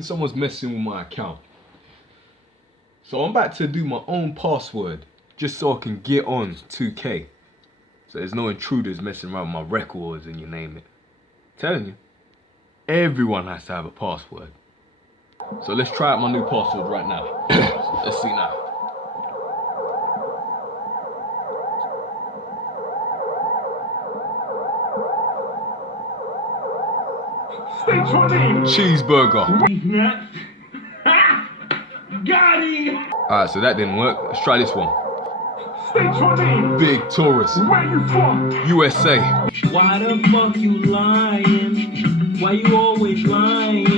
Someone's messing with my account. So I'm about to do my own password just so I can get on 2K. So there's no intruders messing around with my records and you name it. I'm telling you, everyone has to have a password. So let's try out my new password right now. Let's see now. Cheeseburger. Got him. Alright, so that didn't work. Let's try this one. State your name. Big Taurus. Where you from? USA. Why the fuck you lying? Why you always lying?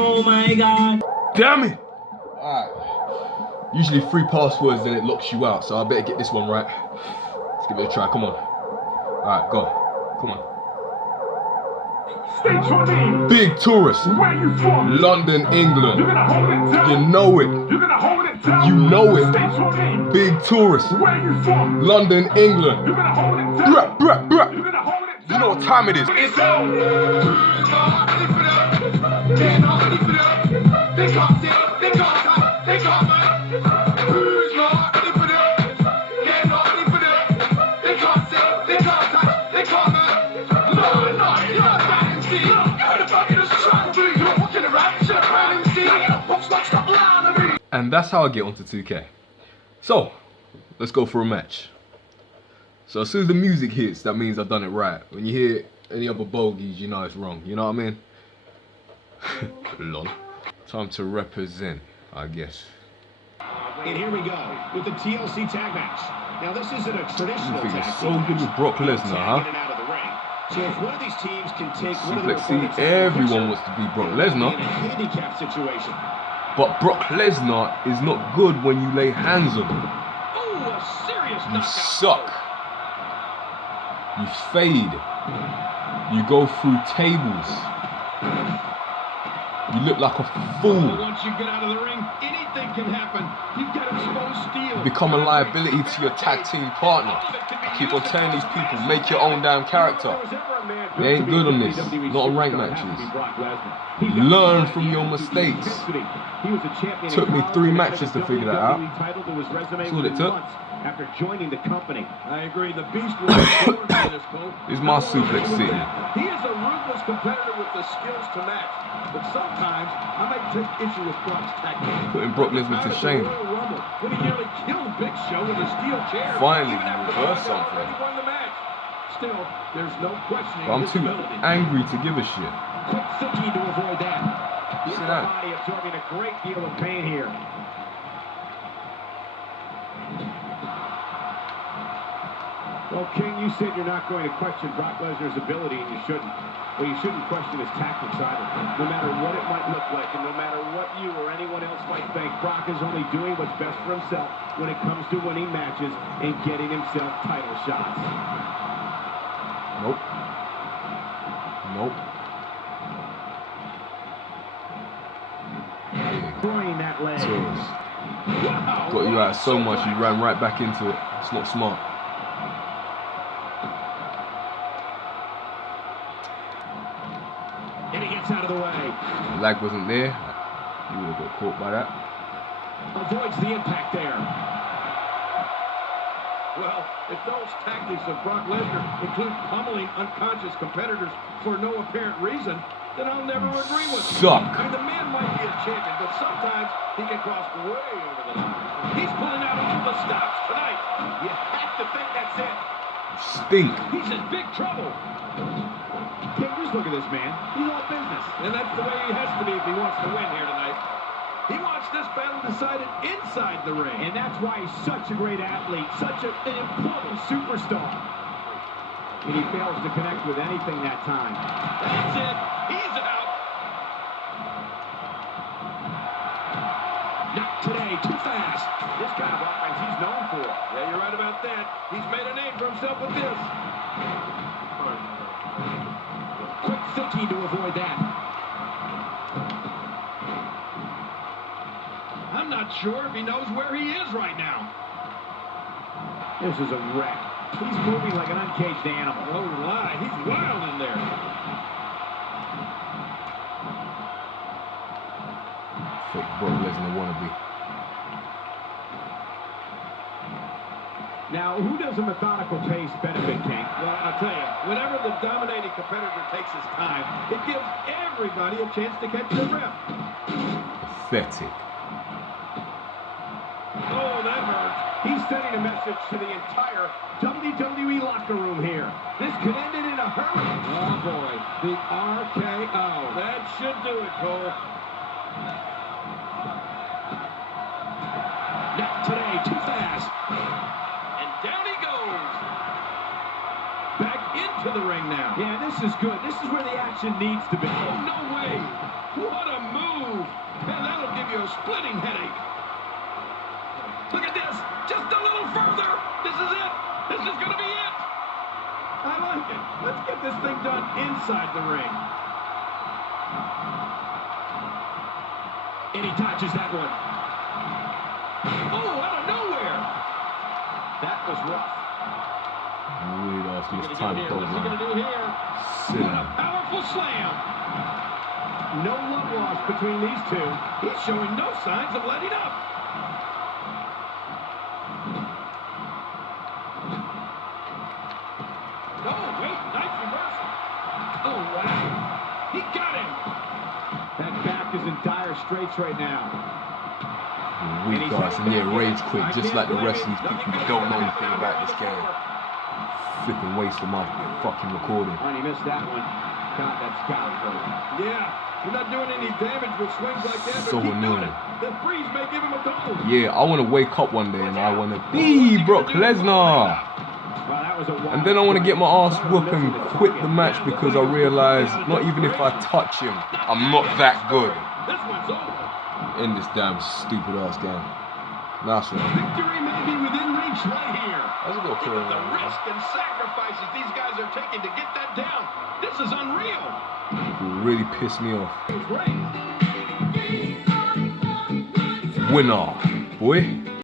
Oh my god. Damn it! Alright. Usually 3 passwords, then it locks you out, so I better get this one right. Let's give it a try, come on. Alright, go. Come on. State your name. Big Taurus. Where you from? London, England. You're gonna hold it down. You know it. You're gonna hold it down. You know it. State your name. Big Taurus. Where you from? London, England. You're gonna hold it down. Bruh, bruh, bruh. You're gonna hold it down. You know what time it is. It's on. And that's how I get onto 2K. So, let's go for a match. So as soon as the music hits, that means I've done it right. When you hear any other bogeys, you know it's wrong. You know what I mean? Lol. Time to represent, I guess. And here we go with the TLC tag match. Now this isn't a traditional tag match. So good with Brock Lesnar, huh? So if one of these teams can take one of Let's see, everyone wants to be Brock Lesnar. Handicap situation. But Brock Lesnar is not good when you lay hands on him. Oh, a serious You suck. You fade. You go through tables. You look like a fool. Once you get out of the ring, anything can happen. You've got exposed steel. You become a liability to your tag team partner. I keep on telling these people, make your own damn character. They ain't good on this. Not on rank matches. Learn from your mistakes. Took me 3 matches to figure that out. That's all it took. After joining the company. I agree. The beast This is my suplex city. He is a ruthless competitor with the skills to match. But sometimes I might take issue with Brock's tactics. Putting Brock Lesnar to shame. When he nearly killed Big Show with a steel chair. Finally, you reverse something. Still, there's no questioning. But I'm too angry to give a shit. Quick thinking to avoid that. See that? Body absorbing a great deal of pain here. Well, King, you said you're not going to question Brock Lesnar's ability, and you shouldn't. Well, you shouldn't question his tactics either. No matter what it might look like, and no matter what you or anyone else might think, Brock is only doing what's best for himself when it comes to winning matches and getting himself title shots. Nope. Nope. Throwing that leg. Wow. Got you out so much, you ran right back into it. It's not smart. And he gets out of the way. The lag wasn't there. You would have got caught by that. Avoids the impact there. Well, if those tactics of Brock Lesnar include pummeling unconscious competitors for no apparent reason, then I'll never agree with him. Suck. I mean, the man might be a champion, but sometimes he can cross way over the line. He's pulling out all the stops tonight. You have to think that's it. Stink. He's in big trouble. King, just look at this man. He's all business. And that's the way he has to be if he wants to win here tonight. He wants this battle decided inside the ring. And that's why he's such a great athlete, such an important superstar. And he fails to connect with anything that time. That's it. He's out. Not today. Too fast. This kind of offense he's known for. Yeah, you're right about that. He's made a name for himself with this. Quick thinking to avoid that. I'm not sure if he knows where he is right now. This is a wreck. He's moving like an uncaged animal. Oh, my. He's wild in there. Fake Brock Lesnar wannabe. Now, who does a methodical pace benefit, King? Well, I'll tell you, whenever the dominating competitor takes his time, it gives everybody a chance to catch their breath. Pathetic. Oh, that hurt. He's sending a message to the entire WWE locker room here. This could end it in a hurry. Oh, boy. The RKO. That should do it, Cole. Not today. Too fast. And down he goes. Back into the ring now. Yeah, this is good. This is where the action needs to be. Oh, no way. What a move. Man, that'll give you a splitting headache. Look at this. Just a little further. This is it. This is going to be it. I like it. Let's get this thing done inside the ring. And he touches that one. Oh, out of nowhere. That was rough. Weird ass this time What's he though, going to do here? Sit What a down. powerful slam. No love lost between these two. He's showing no signs of letting up. Oh, wait, nice reversal. Oh, wow. He got him. That back is in dire straits right now. Weak ass and yeah, rage quit just like the rest of these people who don't know anything about this game. Flipping wasting my fucking recording. And he missed that one. God, that's gotta hurt. Yeah, you're not doing any damage with swings like that, but So keep doing annoying. it. The freeze may give him a goal. Yeah, I want to wake up one day and I want to be Brock Lesnar. Well, that was a wild And then I want to get my ass play. whooped and quit the match because I realize not even if I touch him, I'm not that good. This one's over. In this damn stupid ass game. Nice one. Victory may be within reach right here. How's it go, Think of the risk and sacrifices these guys are taking to get that down. This is unreal. It really pissed me off. Great. Winner, boy.